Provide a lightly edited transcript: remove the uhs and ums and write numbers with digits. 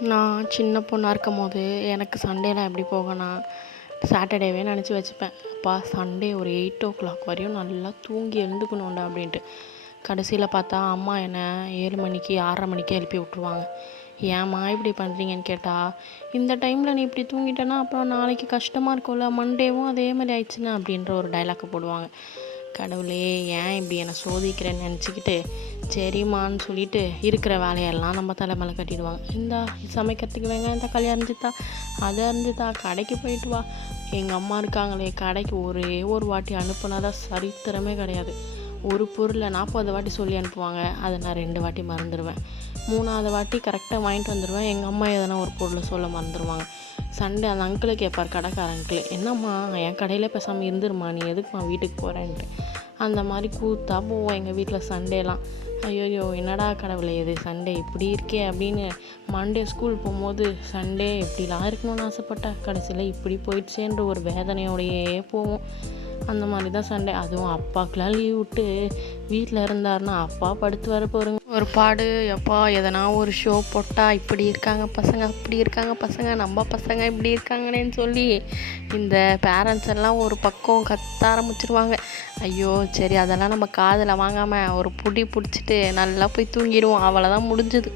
நான் சின்ன பொண்ணா இருக்கும்போது எனக்கு சண்டேலாம் எப்படி போகும்னா, சாட்டர்டேவே நினச்சி வச்சுப்பேன். அப்பா சண்டே ஒரு 8:00 வரையும் நல்லா தூங்கி எழுந்துக்கணும்டா அப்படின்ட்டு. கடைசியில் பார்த்தா அம்மா என்னை 7 மணிக்கு 6:30 மணிக்கே எழுப்பி விட்ருவாங்க. ஏம்மா இப்படி பண்ணுறீங்கன்னு கேட்டால், இந்த டைமில் நீ இப்படி தூங்கிட்டேன்னா அப்புறம் நாளைக்கு கஷ்டமாக இருக்கும்ல, மண்டேவும் அதே மாதிரி ஆயிடுச்சுன்னா அப்படின்ற ஒரு டைலாக்கை போடுவாங்க. கடவுளே ஏன் இப்படி என்னை சோதிக்கிறேன்னு நினச்சிக்கிட்டு சரிம்மான்னு சொல்லிட்டு இருக்கிற வேலையெல்லாம் நம்ம தலை மேலே கட்டிடுவாங்க. இந்தா சமைக்கிறதுக்கு வெங்காயம் தக்காளி அரிஞ்சுத்தா, அதை அரிஞ்சுத்தா, கடைக்கு போயிட்டு வா. எங்கள் அம்மா இருக்காங்களே, கடைக்கு ஒரே ஒரு வாட்டி அனுப்புனாதான் சரித்திரமே கிடையாது. ஒரு பொருளை 40 வாட்டி சொல்லி அனுப்புவாங்க, அதை நான் 2 வாட்டி மறந்துடுவேன். 3வது வாட்டி கரெக்டாக வாங்கிட்டு வந்துடுவேன். எங்கள் அம்மா எதனா ஒரு பொருளை சொல்ல மறந்துடுவாங்க. சண்டே அந்த அங்கிளை கேட்பார், கடைக்கார அங்கிள், என்னம்மா என் கடையில் பேசாமல் இருந்துருமா, நீ எதுக்குமா வீட்டுக்கு போகிறேன்ட்டு. அந்த மாதிரி கூத்தா போவோம் எங்கள் வீட்டில் சண்டேலாம். ஐயோயோ என்னடா கடவுளே இது சண்டே இப்படி இருக்கே அப்படின்னு மண்டே ஸ்கூல் போகும்போது சண்டே இப்படிலாம் இருக்கணும்னு ஆசைப்பட்டேன், கடைசியில் இப்படி போயிடுச்சேன்ற ஒரு வேதனையோடையே போவோம். அந்த மாதிரி தான் சண்டே. அதுவும் அப்பாவுக்குலாம் லீவ் விட்டு வீட்டில் இருந்தாருன்னா அப்பா படுத்து வர போகிறோங்க ஒரு பாடு. எப்பா எதனா ஒரு ஷோ போட்டால் இப்படி இருக்காங்க பசங்க, அப்படி இருக்காங்க பசங்க, நம்ம பசங்க இப்படி இருக்காங்களேன்னு சொல்லி இந்த பேரண்ட்ஸ் எல்லாம் ஒரு பக்கம் கத்த ஆரம்பிச்சிருவாங்க. ஐயோ சரி அதெல்லாம் நம்ம காதில் வாங்காமல் ஒரு பிடிச்சிட்டு நல்லா போய் தூங்கிடுவோம், அவ்வளோதான் முடிஞ்சுது.